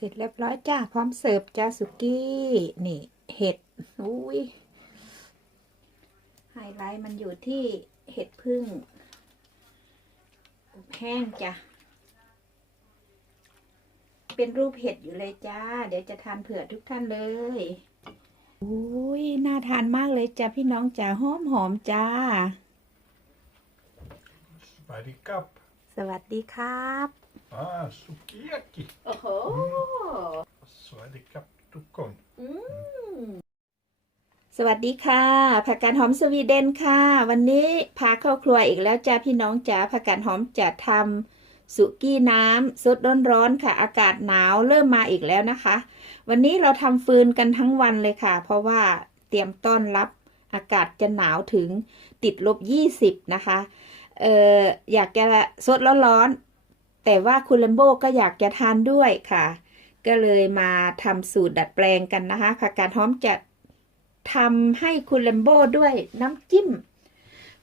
เสร็จเรียบร้อยจ้า พร้อมเสิร์ฟจ้าสุกี้ นี่เห็ด อุ้ย ไฮไลท์มันอยู่ที่เห็ดพึ่งอบแห้งจ้ะ เป็นรูปเห็ดอยู่เลยจ้า เดี๋ยวจะทานเผื่อทุกท่านเลย อุ้ย น่าทานมากเลยจ้าพี่น้องจ้าหอมหอมๆจ้า Swaddy kap. สวัสดีครับ Ah, sukiyaki. โอ้โห Swaddy kap tukon. สวัสดีค่ะ ผักกาดหอมสวีเดนค่ะ วันนี้พาเข้าครัวอีกแล้วจ้าพี่น้องจ๋า ผักกาดหอมจะทำสุกี้น้ำสดร้อนๆค่ะ อากาศหนาวเริ่มมาอีกแล้วนะคะ วันนี้เราทำฟืนกันทั้งวันเลยค่ะ เพราะว่าเตรียมต้อนรับอากาศจะหนาวถึงติดลบ 20 นะคะ เอออยากจะสดร้อนๆ แต่ว่าคุณเลมโบก็อยากจะทานด้วยค่ะ ก็เลยมาทำสูตรดัดแปลงกันนะคะผักกาดหอมจะทำให้คุณเลมโบด้วยน้ำจิ้ม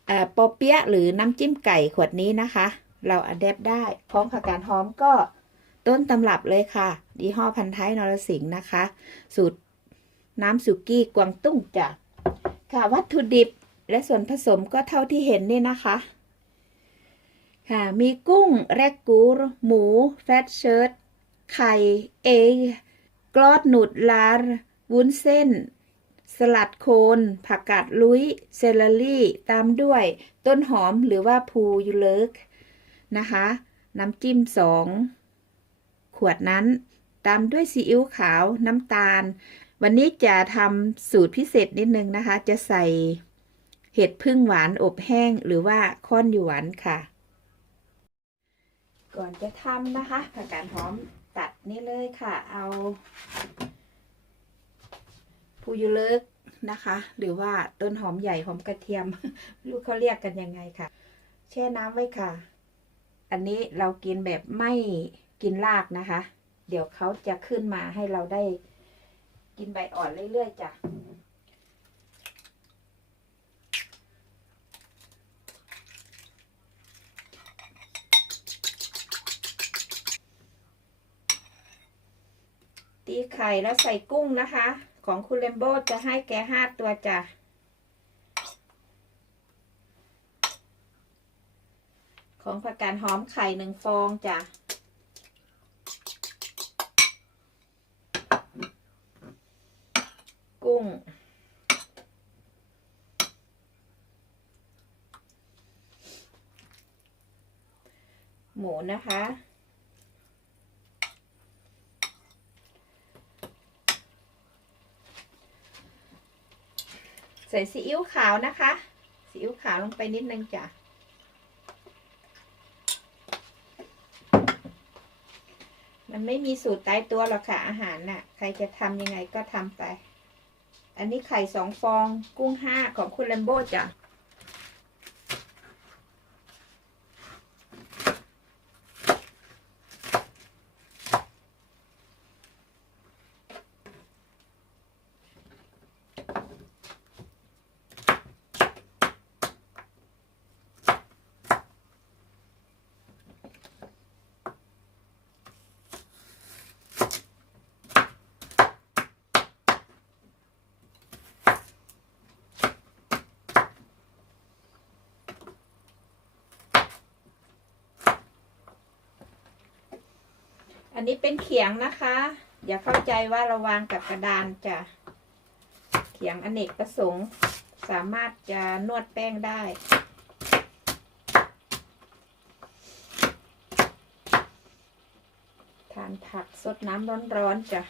เอ่อปอเปี๊ยะหรือน้ำจิ้มไก่ขวดนี้นะคะ เราอัดแอปได้ พร้อมผักกาดหอมก็ต้นตำรับเลยค่ะยี่ห้อพันท้ายนรสิงห์นะคะ สูตรน้ำสุกี้กวางตุ้งจ้ะค่ะวัตถุดิบและส่วนผสมก็เท่าที่เห็นนี่นะคะ ค่ะ มีกุ้งแรกกูรหมูแฟตเชิร์ตไข่เอกกรอดหนุดลาร์วุ้นเส้น สลัดโคน ผักกาดลุยเซลลี่ ตามด้วย ต้นหอมหรือว่าพูยูเลิกนะคะ น้ำจิ้มสองขวดนั้น ตามด้วยซีอิ๊วขาวน้ำตาล วันนี้จะทำสูตรพิเศษนิดนึงนะคะ จะใส่เห็ดพึ่งหวานอบแห้งหรือว่าค้อนหยวนค่ะ ก่อนจะทำนะคะผักกาดหอมตัดนี่เลยค่ะ เอาพูยูเลิกนะคะ หรือว่าต้นหอมใหญ่หอมกระเทียมไม่รู้เขาเรียกกันยังไงค่ะ แช่น้ำไว้ค่ะ อันนี้เรากินแบบไม่กินรากนะคะ เดี๋ยวเขาจะขึ้นมาให้เราได้กินใบอ่อนเรื่อยๆจ้ะ ตีไข่แล้วใส่กุ้งนะคะ ของคุณเลมโบจะให้แกห้าตัวจ้ะของผักกาดหอมไข่หนึ่งฟองจ้ะกุ้ง หมูนะคะ ส่ซีอิ๊วขาวนะคะซีอิ๊วขาวลงไปนิดนึงจ้ะมันไม่มีสูตรตายตัวหรอกค่ะอาหารน่ะ ใครจะทำยังไงก็ทำไป อันนี้ไข่สองฟองกุ้งห้าของคุณแลมโบ้จ้ะ อันนี้เป็นเขียงนะคะ อย่าเข้าใจว่าระวางกับกระดานจะเขียงอเนกประสงค์สามารถจะนวดแป้งได้ทานผักสดน้ำร้อนๆจ้ะ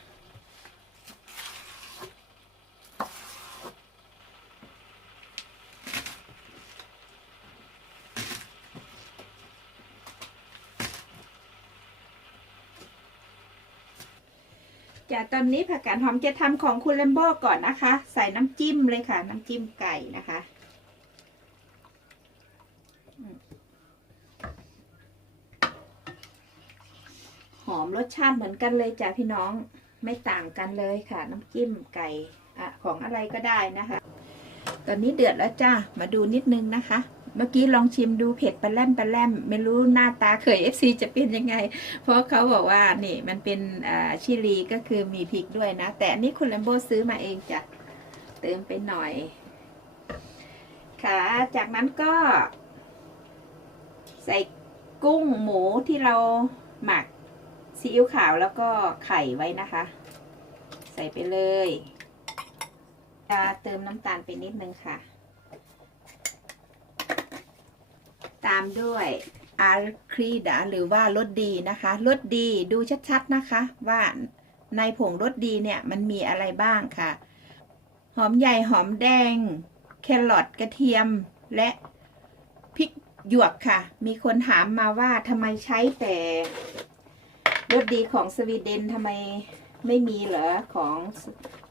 จ้ะตอนนี้ผักกาดหอมจะทำของคุณเลมโบ้ก่อนนะคะ ใส่น้ำจิ้มเลยค่ะ น้ำจิ้มไก่นะคะหอมรสชาติเหมือนกันเลยจ้ะพี่น้องไม่ต่างกันเลยค่ะ น้ำจิ้มไก่อะของอะไรก็ได้นะคะ ตอนนี้เดือดแล้วจ้ามาดูนิดนึงนะคะ เมื่อกี้ลองชิมดูเผ็ดปลาแรมปลาแรมไม่รู้หน้าตาเคยเอฟซีจะเป็นยังไง เพราะเขาบอกว่านี่มันเป็นชิลีก็คือมีพริกด้วยนะ แต่อันนี้คุณแลมโบซื้อมาเองจ้ะเติมไปหน่อย ค่ะ จากนั้นก็ ใส่กุ้งหมูที่เราหมักซีอิ๊วขาวแล้วก็ไข่ไว้นะคะ ใส่ไปเลยจะเติมน้ำตาลไปนิดนึงค่ะ ตามด้วยอาร์ครีดาหรือว่ารสดีนะคะรสดีดูชัดๆนะคะ ว่าในผงรสดีเนี่ยมันมีอะไรบ้างค่ะ หอมใหญ่หอมแดง แครอทกระเทียมและพริกหยวกค่ะ มีคนถามมาว่าทำไมใช้แต่รสดีของสวีเดนทำไมไม่มีเหรอของ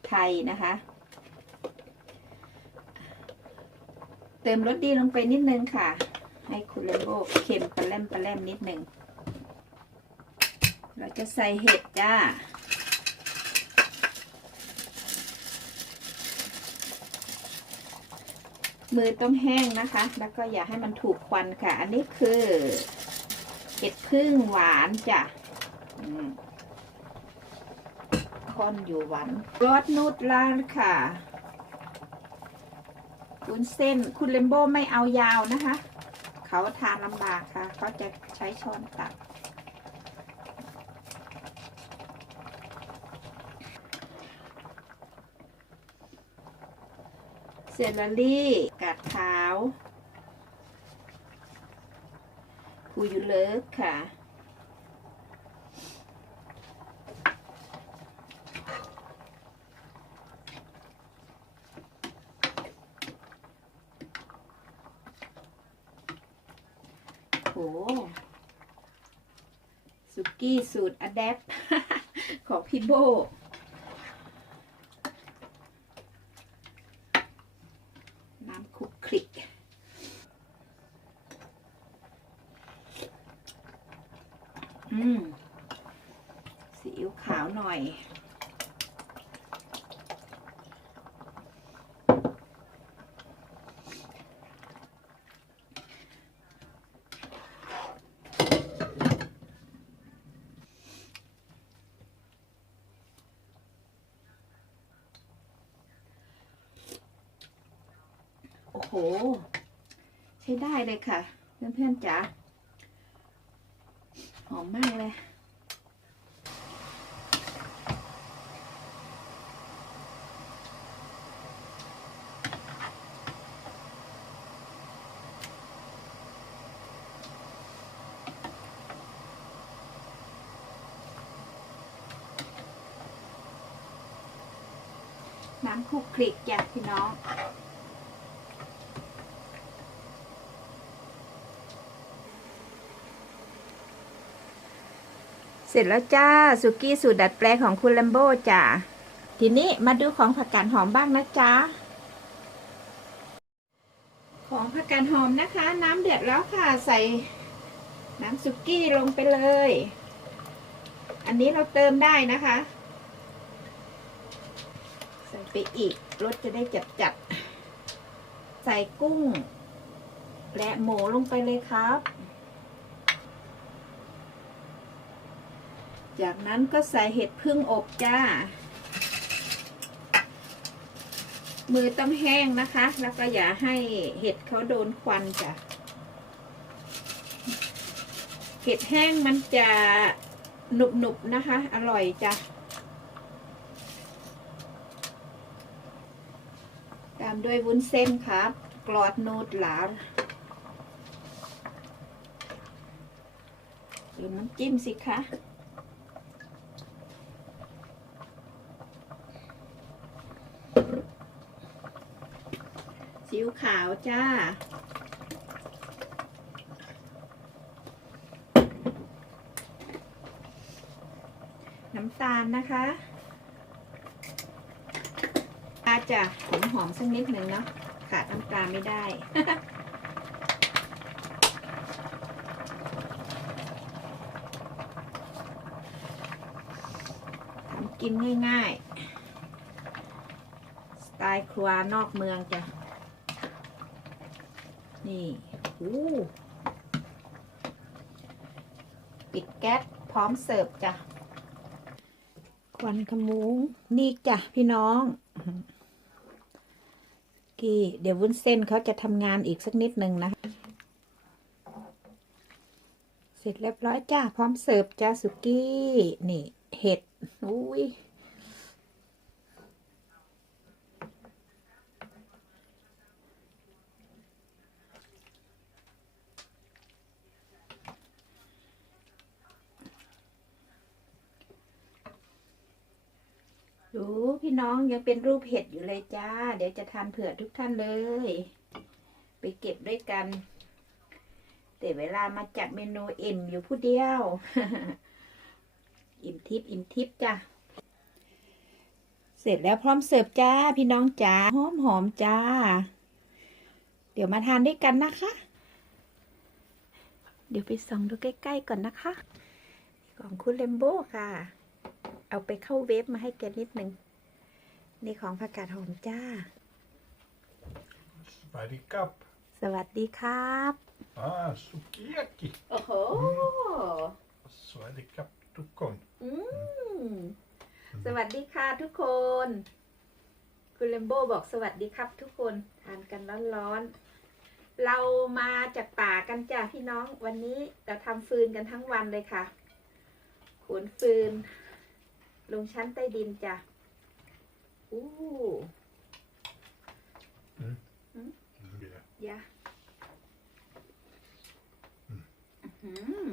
ไทยนะคะ เติมรสดีลงไปนิดนึงค่ะ ให้คุณเลมโบเค็มปลาแรมปลาแรมนิดหนึ่ง เราจะใส่เห็ดจ้า มือต้องแห้งนะคะ แล้วก็อย่าให้มันถูกควันค่ะ อันนี้คือเห็ดพึ่งหวานจ้ะค่อนอยู่หวานรสนูดลานค่ะวุ้นเส้นคุณเลมโบไม่เอายาวนะคะ เขาทานลำบากค่ะเขาจะใช้ช้อนตักเซลลี่กาดขาวคูยูเลิกค่ะ โห สุกี้ สูตรอะแดปของพี่โบน้ำคลุกคลิก อืม สีอิ๊วขาวหน่อย ใช้ได้เลยค่ะ เพื่อนๆจ๋าหอมมากเลย น้ำคลุกคลิกจ้ะพี่น้อง เสร็จแล้วจ้าสุกี้สูตรดัดแปลงของคุณแลมโบจ้าทีนี้มาดูของผักกาดหอมบ้างนะจ๊ะของผักกาดหอมนะคะ น้ำเดือดแล้วค่ะใส่น้ำสุกี้ลงไปเลย อันนี้เราเติมได้นะคะ ใส่ไปอีกรสจะได้จัดจัดใส่กุ้ง และหมูลงไปเลยครับ จากนั้นก็ใส่เห็ดพึ่งอบจ้า มือต้องแห้งนะคะ แล้วก็อย่าให้เห็ดเขาโดนควันจ้ะ เห็ดแห้งมันจะหนุบๆนะคะ อร่อยจ้ะ ตามด้วยวุ้นเส้นครับ กรอดนูดหลาหรือน้ำจิ้มสิคะ ซีอิ๊วขาวจ้า น้ำตาลนะคะอาจจะหอมหอมๆสักนิดหนึ่งเนาะขาดน้ำตาลไม่ได้ ทำกินง่ายๆ สไตล์ครัวนอกเมืองจ้ะ นี่อู้ปิดแก๊สพร้อมเสิร์ฟจ้ะควันขโมุงนี่จ้ะพี่น้องกี่เดี๋ยววุ้นเส้นเขาจะทำงานอีกสักนิดหนึ่งนะ เสร็จเรียบร้อยจ้าพร้อมเสิร์ฟจ้าสุกี้ นี่ เห็ด อุ้ย ดูพี่น้องยังเป็นรูปเห็ดอยู่เลยจ้า เดี๋ยวจะทานเผื่อทุกท่านเลย ไปเก็บด้วยกัน แต่เวลามาจัดเมนูอิ่มอยู่ผู้เดียว อิ่มทิพย์อิ่มทิพย์จ้ะ เสร็จแล้วพร้อมเสิร์ฟจ้า พี่น้องจ้าหอมหอมจ้า เดี๋ยวมาทานด้วยกันนะคะ เดี๋ยวไปส่องดูใกล้ๆก่อนนะคะ ของคุณเลมโบ้ค่ะ เอาไปเข้าเวฟมาให้แกนิดหนึ่งนี่ของผักกาดหอมจ้า Spidey cup. สวัสดีครับ Ah, sukiyaki. โอ้โห Spidey cup tukon. อืมสวัสดีค่ะทุกคน คุณเลมโบบอกสวัสดีครับ ทุกคนทานกันร้อนๆ เรามาจากป่ากันจ้ะพี่น้องวันนี้เราทำฟืนกันทั้งวันเลยค่ะขนฟืน ลงชั้นใต้ดินจ้ะ อู้ Yeah. ยะอื้อหือ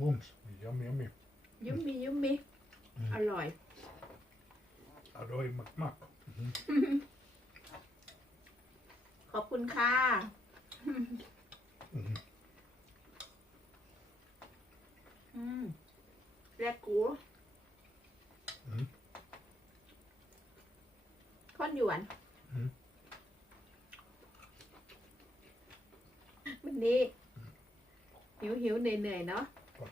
Mums. Yummy, yummy. ยุ่มมียุ่มมีอืม อร่อย Aroy mak mak. ขอบคุณค่ะ Mhm. อืม แรกกูอืมข้อนหยวนอืมวันนี้ หิวหิวๆเหนื่อยเหนื่อยๆเนาะครับ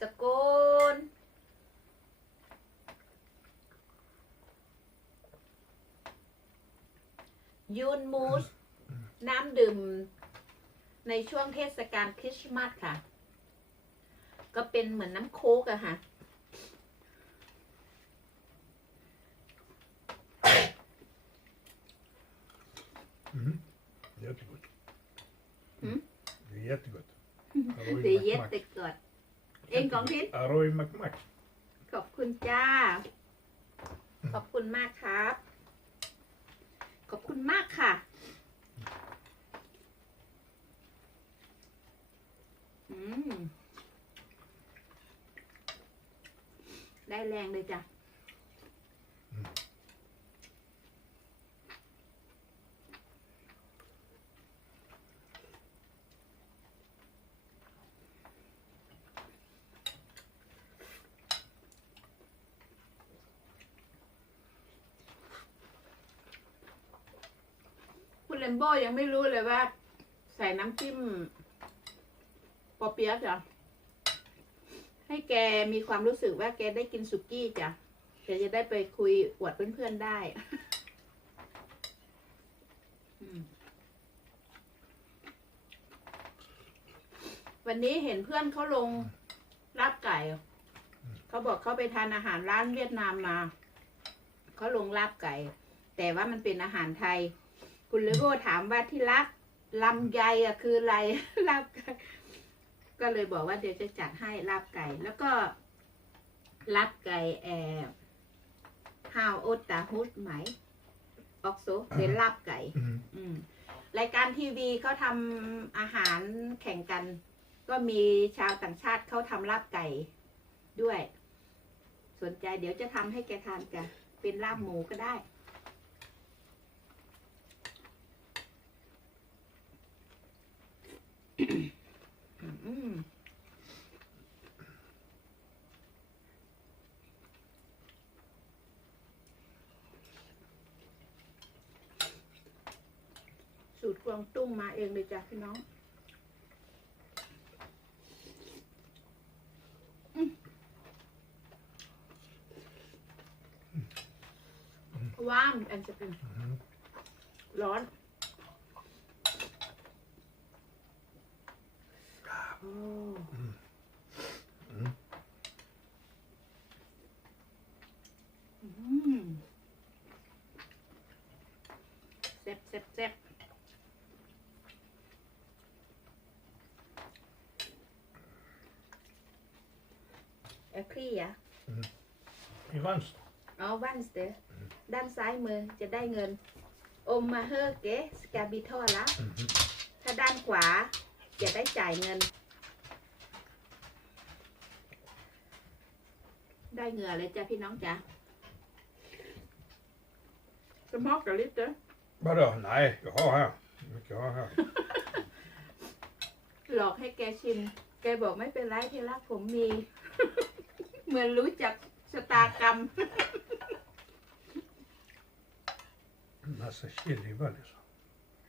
สกลยูนมูส น้ำดื่ม ในช่วงเทศกาลคริสต์มาสค่ะ ก็เป็นเหมือนน้ำโค้กอะค่ะ Mhm. Jättegott. Mm. Det är jättegott. Aroy สี mak เย็ด mak. ติดกอด เองของพิน Aroy mak mak. ขอบคุณจ้า ขอบคุณมากครับ ขอบคุณมากค่ะ อืม ได้ แรงเลยจ้ะคุณเลมโบยังไม่รู้เลยว่า ใส่น้ำจิ้มปอเปี๊ยะจ้ะ ให้แกมีความรู้สึกว่าแกได้กินสุกี้จ้ะแกจะได้ไปคุยอวดเพื่อนๆได้วันนี้เห็นเพื่อนเขาลงลาบไก่ เขาบอกเขาไปทานอาหารร้านเวียดนามมา เขาลงลาบไก่ แต่ว่ามันเป็นอาหารไทย คุณเลโก้ถามว่าที่รักลำไยอะคืออะไรลาบไก่ ก็เลยบอกว่าเดี๋ยวจะจัดให้ลาบไก่ แล้วก็ลาบไก่แอบฮาวโอตาฮุดไหม ออกโซเป็นลาบไก่ Mhm. อืมรายการทีวีเขาทำอาหารแข่งกัน ก็มีชาวต่างชาติเขาทำลาบไก่ด้วย สนใจเดี๋ยวจะทำให้แกทานกันเป็นลาบหมูก็ได้ สูตรกวางตุ้งมาเองเลยจ้ะพี่น้องอืมว่ามแอนจะเป็น Mhm. ร้อน เอคลี่อะ I vänster. อ๋อวันสเตอร์ด้านซ้ายมือจะได้เงิน อมมาเฮอเกสกาบิทอละ Mhm. ถ้าด้านขวาจะได้จ่ายเงิน ได้เหงื่อเลยจ้ะพี่น้องจ้ะสมอกกับลิตเตอร์ Vadå? Nej, jag har här. Mycket jag har här. หลอกให้แกชิม แกบอกไม่เป็นไรที่รักผมมี เหมือนรู้จัก ชะตากรรม Massa chili väl så.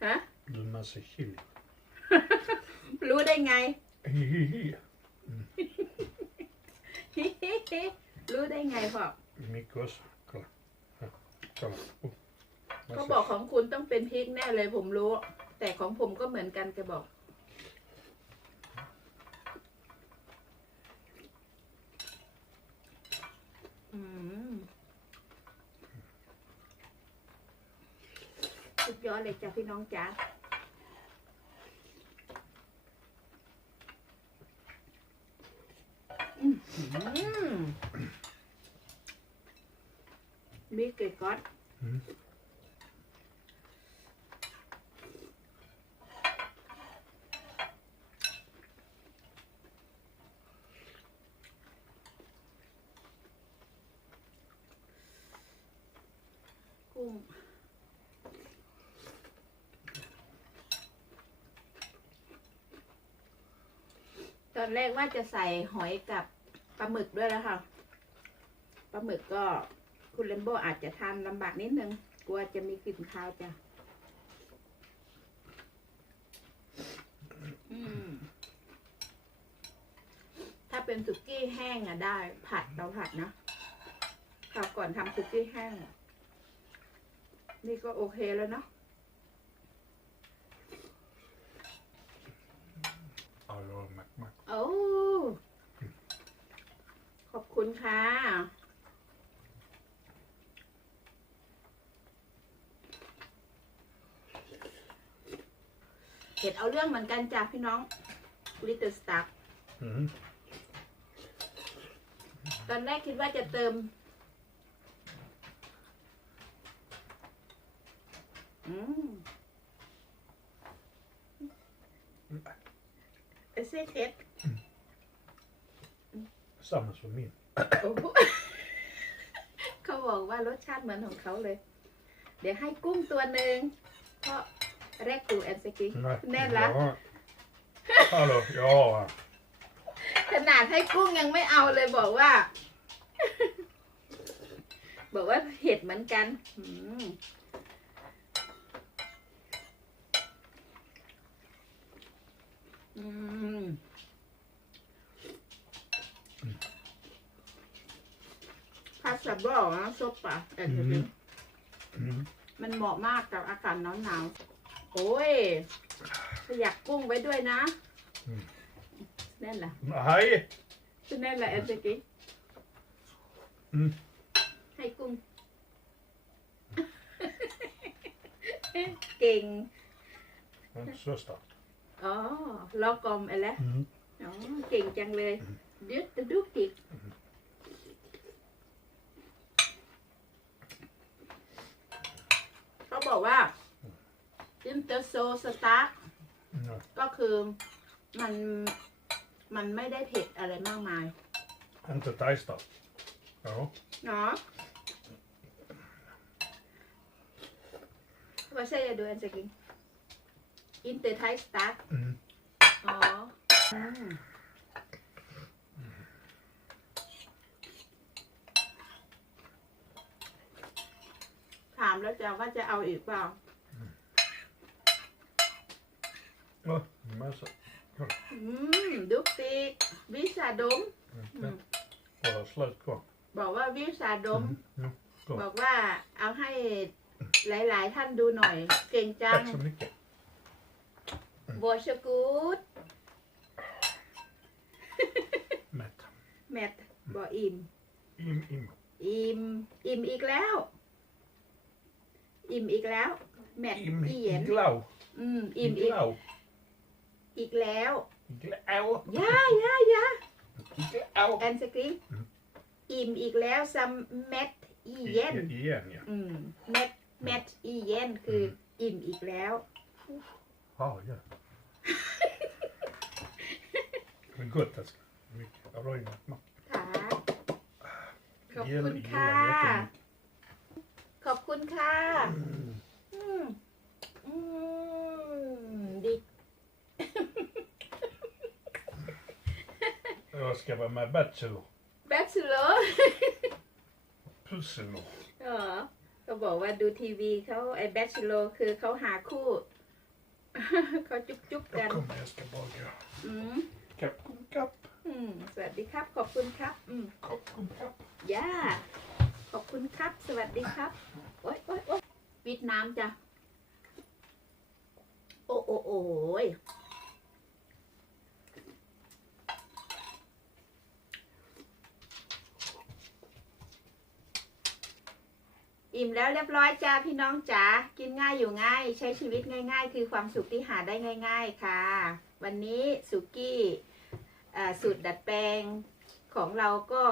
ฮะ Du massa chili. รู้ได้ไง Hihihi. รู้ได้ไงพ่อ Mycket också. Kolla. Här. Kolla. Oh. เขาบอกของคุณต้องเป็นพริกแน่เลยผมรู้ แต่ของผมก็เหมือนกันแกบอก อืม สุดยอดเลยจ้ะพี่น้องจ๋าอืมมีเกยก๊อต Mm. กุ้ง อนแรกว่าจะใส่หอยกับปลาหมึกด้วยแล้วค่ะปลาหมึกก็คุณเลนโบอาจจะทานลำบากนิดนึงกลัวจะมีกลิ่นคาวจ้ะอืมถ้าเป็นสุกี้แห้งอะได้ ผัดเราผัดนะคราวก่อนทำสุกี้แห้ง นี่ก็โอเคแล้วเนาะ Hallå, Mac, Mac. โอ้ขอบคุณค่ะเห็ดเอาเรื่องเหมือนกันจ้ะพี่น้อง Little Star Mm. ตอนแรกคิดว่าจะเติม อืม เอเซ่เท็ด Samma som min. โอ้โหเขาบอกว่ารสชาติเหมือนของเขาเลย เดี๋ยวให้กุ้งตัวหนึ่งเพราะแรกกูแอนสกิ Nej. แน่นละ Ja. Hallå, ja. ขนาดให้กุ้งยังไม่เอาเลยบอกว่า บอกว่าเห็ดเหมือนกันอืม อืมพาสต้านะซุปอะแต่จริง Mm. มันเหมาะมากกับอากาศหนาวๆโอ้ยขยักกุ้งไว้ด้วยนะอืมแน่นล่ะ Nej. ชื่อแน่นล่ะแอนสกิอืมให้กุ้ง เก่ง Inte så starkt. อ๋อล้อกลมอะไร Mm. อ๋อเก่งจังเลยดึดดุกดิกเขาบอกว่าอินเตอร์โซสตาร์ Nej. ก็คือมันมันไม่ได้เผ็ดอะไรมากมาย Inte Thai-starkt. Ja. เนาะ Vad säger du Enseking? Inte Thai start? Mm. อ๋ออืมถามแล้วจะว่าจะเอาอีกเปล่า Oh, massa. อืมดุกติกวิสาดม Vänta. Bara slut kvar. บอกว่าวิสาดม Mm. บอกว่าเอาให้หลาย ๆ ท่านดูหน่อย เก่งจัง Tack så mycket. บัวชกูด Mätt. แมทบออิม Im, im. อิมอิมอีกแล้ว อิมอีกแล้ว แมท Im, อีเหย็น iglau. อืม อิมอีก Iglau. อีกแล้ว Iglau. ย่าย่าย่า Iglau. Au! แอนสกรีมอืม อิ่มอีกแล้วซัมเม็ดอีเย็น I- Igen ja. อืมเม็ดเม็ดอีเย็นคือออิ่มอีกแล้ว Ja, ja. Men gott alltså. Mycket. Jag har inget mat. ค่ะ ขอบ Gillar- คุณ gillar ค่ะ jättemycket. ขอบคุณค่ะ อืม อืม ดี Jag ska vara med Bachelor. แบ็คสุโล Pusselor. เออเขาบอกว่าดูทีวีเขาไอ้แบ็คสุโลคือเขาหาคู่ เขาจุ๊บจุ๊บกัน Jag kommer, jag ska bara gå. อืม Kapp, kom, kapp. อืม สวัสดีครับ ขอบคุณครับ อืม Kom, kom, kapp. ย่า ขอบคุณครับ สวัสดีครับ โอ๊ยโอ๊ยโอ๊ยวิดน้ำจ้ะ โอ้โอ้โอ้ย อิ่มแล้วเรียบร้อยจ้าพี่น้องจ๋ากินง่ายอยู่ง่าย ใช้ชีวิตง่าย ๆ คือความสุขที่หาได้ง่าย ๆค่ะ วันนี้สุกี้สูตรดัดแปลงของเราก็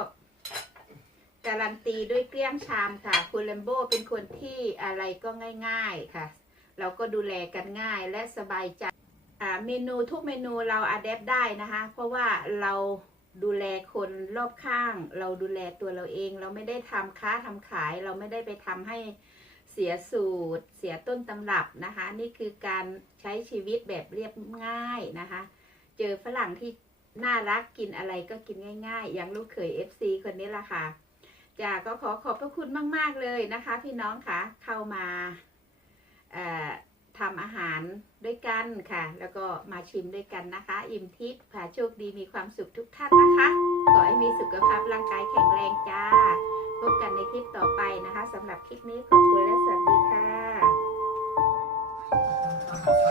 การันตีด้วยเกลี้ยงชามค่ะ คุณเลมโบเป็นคนที่อะไรก็ง่าย ๆค่ะ เราก็ดูแลกันง่ายและสบายใจเมนูทุกเมนูเราอัดแอปได้นะคะ เพราะว่าเรา ดูแลคนรอบข้าง เราดูแลตัวเราเอง เราไม่ได้ทำค้าทำขาย เราไม่ได้ไปทำให้เสียสูตร เสียต้นตำรับนะคะ นี่คือการใช้ชีวิตแบบเรียบง่ายนะคะ เจอฝรั่งที่น่ารักกินอะไรก็กินง่ายๆ อย่างลูกเขย FC คนนี้ละค่ะจ้าก็ขอขอบพระคุณมาก ๆ เลยนะคะ พี่น้องคะเข้ามาทำอาหาร ด้วยกันค่ะ แล้วก็มาชิมด้วยกันนะคะ อิ่มทิพย์ค่ะโชคดีมีความสุขทุกท่านนะคะ ขอให้มีสุขภาพร่างกายแข็งแรงจ้า พบกันในคลิปต่อไปนะคะสำหรับคลิปนี้ขอบคุณและสวัสดีค่ะ